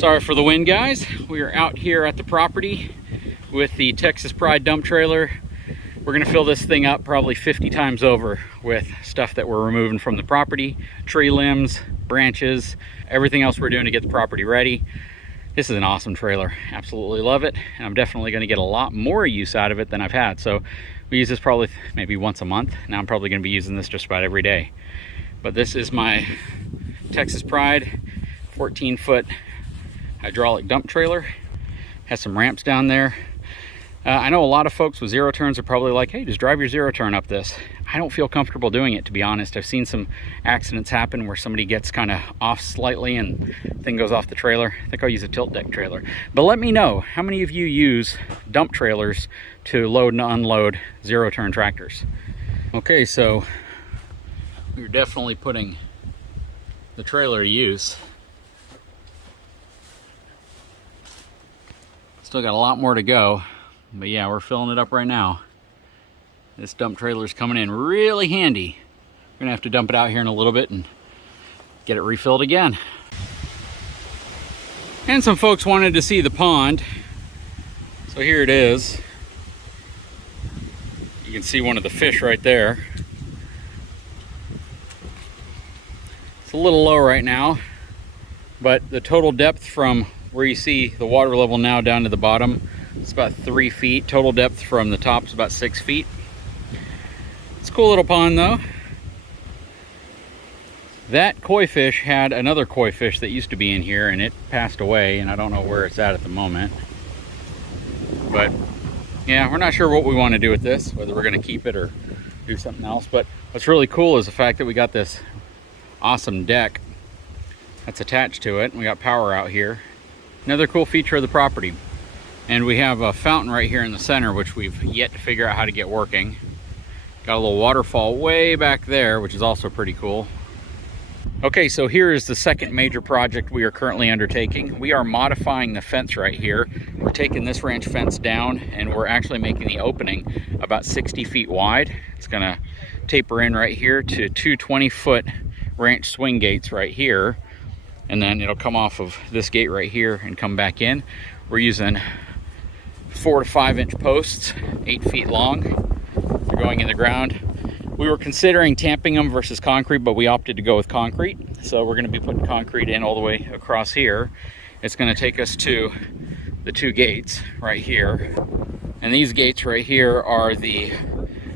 Sorry for the wind, guys. We are out here at the property with the Texas Pride dump trailer. We're gonna fill this thing up probably 50 times over with stuff that we're removing from the property, tree limbs, branches, everything else we're doing to get the property ready. This is an awesome trailer. Absolutely love it. And I'm definitely gonna get a lot more use out of it than I've had. So we use this probably maybe once a month. Now I'm probably gonna be using this just about every day. But this is my Texas Pride 14-foot hydraulic dump trailer. Has some ramps down there. I know a lot of folks with zero turns are probably like, hey, just drive your zero turn up this. I don't feel comfortable doing it, to be honest. I've seen some accidents happen where somebody gets kind of off slightly and thing goes off the trailer. I think I'll use a tilt deck trailer. But let me know, how many of you use dump trailers to load and unload zero turn tractors? Okay, so we're definitely putting the trailer to use. Still got a lot more to go, but yeah, we're filling it up right now. This dump trailer is coming in really handy. We're gonna have to dump it out here in a little bit and get it refilled again. And some folks wanted to see the pond, so here it is. You can see one of the fish right there. It's a little low right now, but the total depth from where you see the water level now down to the bottom, it's about 3 feet. Total depth from the top is about 6 feet. It's a cool little pond though. That koi fish had another koi fish that used to be in here and it passed away, and I don't know where it's at the moment. But yeah, we're not sure what we want to do with this, whether we're going to keep it or do something else. But what's really cool is the fact that we got this awesome deck that's attached to it, and we got power out here. Another cool feature of the property. And we have a fountain right here in the center, which we've yet to figure out how to get working. Got a little waterfall way back there, which is also pretty cool. Okay, so here is the second major project we are currently undertaking. We are modifying the fence right here. We're taking this ranch fence down and we're actually making the opening about 60 feet wide. It's gonna taper in right here to two 20-foot ranch swing gates right here. And then it'll come off of this gate right here and come back in. We're using 4 to 5 inch posts, 8 feet long. They're going in the ground. We were considering tamping them versus concrete, but we opted to go with concrete. So we're gonna be putting concrete in all the way across here. It's gonna take us to the 2 gates right here. And these gates right here are the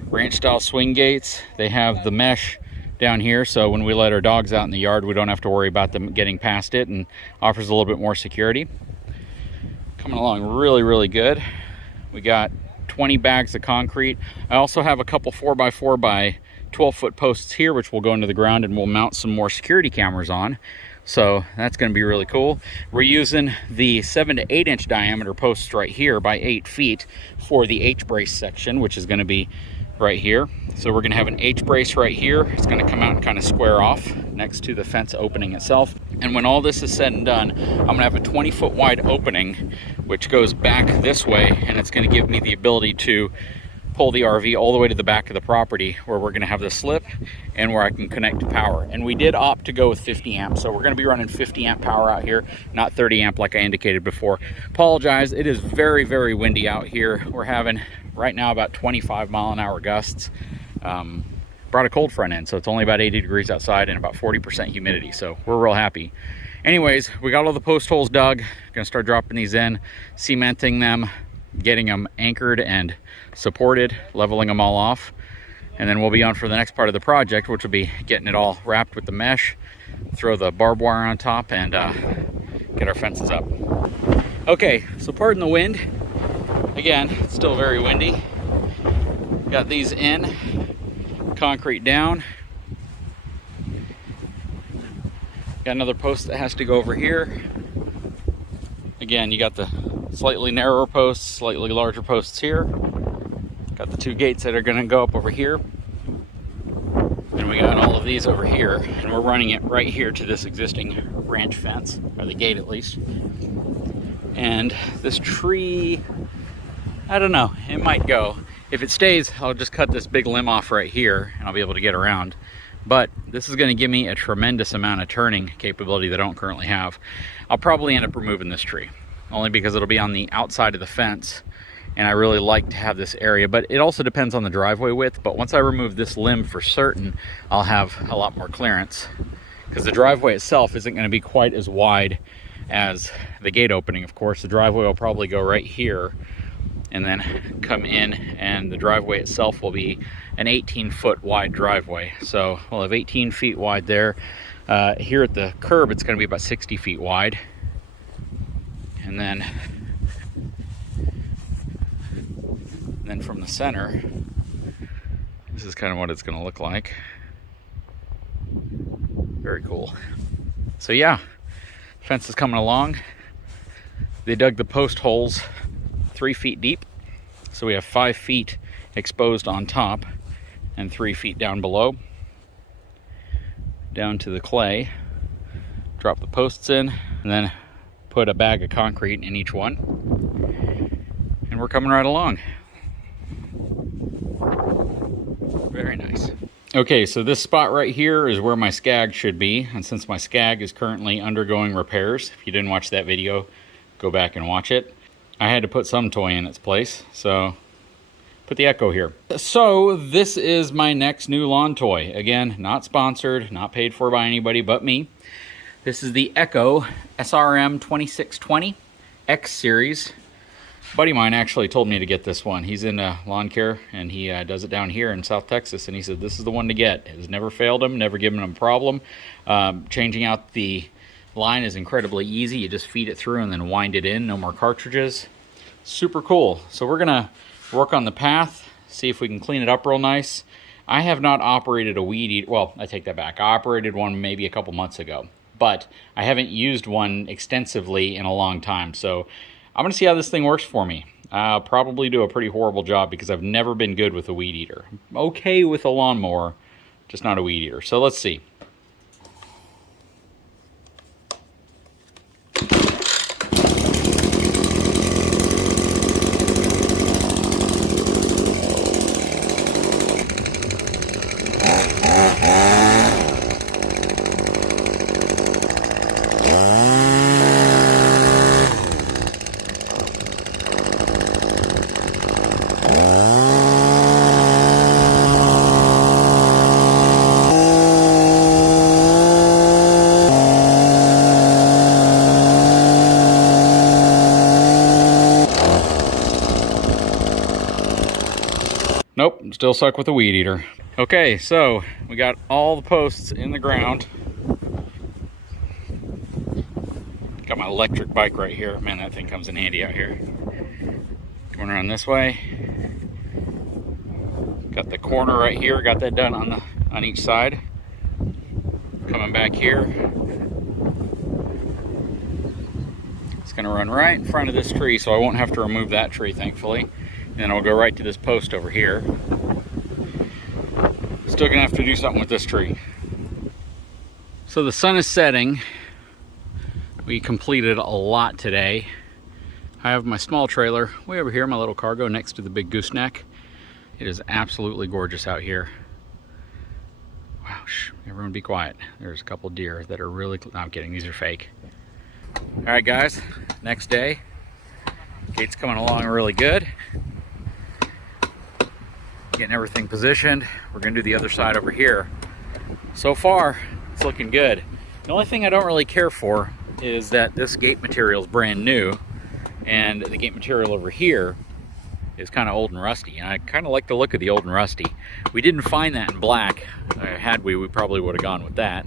ranch style swing gates. They have the mesh down here, so when we let our dogs out in the yard, we don't have to worry about them getting past it, and offers a little bit more security. Coming along really good. We got 20 bags of concrete. I also have a couple 4x4 by 12-foot posts here, which will go into the ground, and we'll mount some more security cameras on. So that's going to be really cool. We're using the 7 to 8 inch diameter posts right here by 8 feet for the H-brace section, which is going to be right here. So we're gonna have an H-brace right here. It's gonna come out and kind of square off next to the fence opening itself. And when all this is said and done, I'm gonna have a 20-foot wide opening, which goes back this way, and it's gonna give me the ability to pull the RV all the way to the back of the property, where we're gonna have the slip and where I can connect to power. And we did opt to go with 50 amp, so we're gonna be running 50 amp power out here, not 30 amp like I indicated before. Apologize, it is very windy out here. We're having right now about 25 mile-an-hour gusts. Brought a cold front in, so it's only about 80 degrees outside and about 40% humidity, so we're real happy. Anyways, we got all the post holes dug. Gonna start dropping these in, cementing them, getting them anchored and supported, leveling them all off, and then we'll be on for the next part of the project, which will be getting it all wrapped with the mesh, throw the barbed wire on top, and get our fences up. Okay, so pardon the wind. Again, it's still very windy. Got these in, concrete down. Got another post that has to go over here. Again, you got the slightly narrower posts, slightly larger posts here. Got the 2 gates that are gonna go up over here. And we got all of these over here, and we're running it right here to this existing ranch fence, or the gate at least. And this tree, I don't know, it might go. If it stays, I'll just cut this big limb off right here and I'll be able to get around. But this is going to give me a tremendous amount of turning capability that I don't currently have. I'll probably end up removing this tree, only because it'll be on the outside of the fence, and I really like to have this area. But it also depends on the driveway width. But once I remove this limb for certain, I'll have a lot more clearance, because the driveway itself isn't going to be quite as wide as the gate opening. Of course, the driveway will probably go right here and then come in, and the driveway itself will be an 18-foot wide driveway. So we'll have 18 feet wide there. Here at the curb, it's going to be about 60 feet wide. And then from the center, this is kind of what it's going to look like. Very cool. So yeah, fence is coming along. They dug the post holes 3 feet deep, so we have 5 feet exposed on top and 3 feet down below, down to the clay. Drop the posts in and then put a bag of concrete in each one, and we're coming right along. Very nice. Okay, so this spot right here is where my Skag should be, and since my Skag is currently undergoing repairs, if you didn't watch that video, go back and watch it. I had to put some toy in its place, so put the Echo here. So this is my next new lawn toy. Again, not sponsored, not paid for by anybody but me. This is the Echo SRM 2620 X Series. A buddy of mine actually told me to get this one. He's in lawn care, and he does it down here in South Texas, and he said this is the one to get. It has never failed him, never given him a problem. Changing out the line is incredibly easy. You just feed it through and then wind it in. No more cartridges. Super cool. So we're gonna work on the path, see if we can clean it up real nice. I have not operated a weed eater. Well, I take that back. I operated one maybe a couple months ago, but I haven't used one extensively in a long time. So I'm gonna see how this thing works for me. I'll probably do a pretty horrible job because I've never been good with a weed eater. I'm okay with a lawnmower, just not a weed eater. So let's see. Nope, still stuck with the weed eater. Okay, so we got all the posts in the ground. Got my electric bike right here. Man, that thing comes in handy out here. Going around this way. Got the corner right here. Got that done on each side. Coming back here. It's gonna run right in front of this tree, so I won't have to remove that tree, thankfully. And then I'll go right to this post over here. Still gonna have to do something with this tree. So the sun is setting. We completed a lot today. I have my small trailer way over here, my little cargo next to the big gooseneck. It is absolutely gorgeous out here. Wow, shh, everyone be quiet. There's a couple deer that are really, no, I'm kidding, these are fake. All right guys, next day. Gate's coming along really good. Getting everything positioned. We're gonna do the other side over here. So far, it's looking good. The only thing I don't really care for is that this gate material is brand new, and the gate material over here is kind of old and rusty, and I kind of like the look of the old and rusty. We didn't find that in black. Had we probably would have gone with that.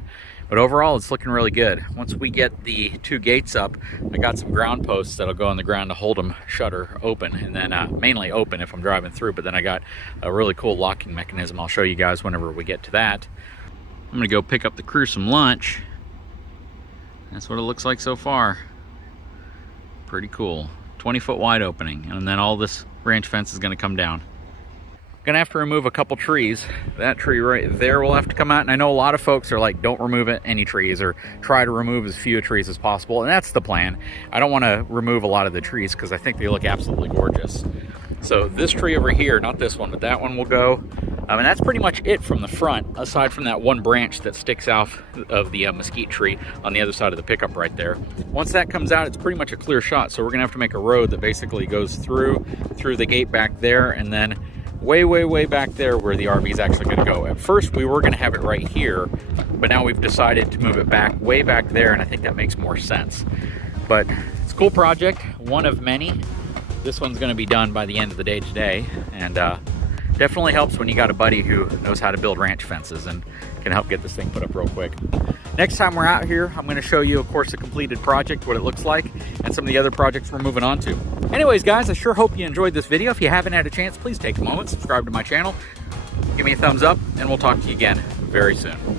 But overall, it's looking really good. Once we get the two gates up, I got some ground posts that'll go on the ground to hold them shutter open, and then mainly open if I'm driving through, but then I got a really cool locking mechanism. I'll show you guys whenever we get to that. I'm gonna go pick up the crew some lunch. That's what it looks like so far. Pretty cool. 20-foot wide opening, and then all this ranch fence is gonna come down. Gonna have to remove a couple trees. That tree right there will have to come out, and I know a lot of folks are like, don't remove any trees, or try to remove as few trees as possible, and that's the plan. I don't want to remove a lot of the trees because I think they look absolutely gorgeous. So this tree over here, not this one, but that one will go. And that's pretty much it from the front, aside from that one branch that sticks off of the mesquite tree on the other side of the pickup right there. Once that comes out, it's pretty much a clear shot. So we're gonna have to make a road that basically goes through the gate back there, and then way back there where the RV is actually gonna go. At first, we were gonna have it right here, but now we've decided to move it back, way back there, and I think that makes more sense. But it's a cool project, one of many. This one's gonna be done by the end of the day today, and definitely helps when you got a buddy who knows how to build ranch fences and can help get this thing put up real quick. Next time we're out here, I'm gonna show you, of course, the completed project, what it looks like, and some of the other projects we're moving on to. Anyways, guys, I sure hope you enjoyed this video. If you haven't had a chance, please take a moment, subscribe to my channel, give me a thumbs up, and we'll talk to you again very soon.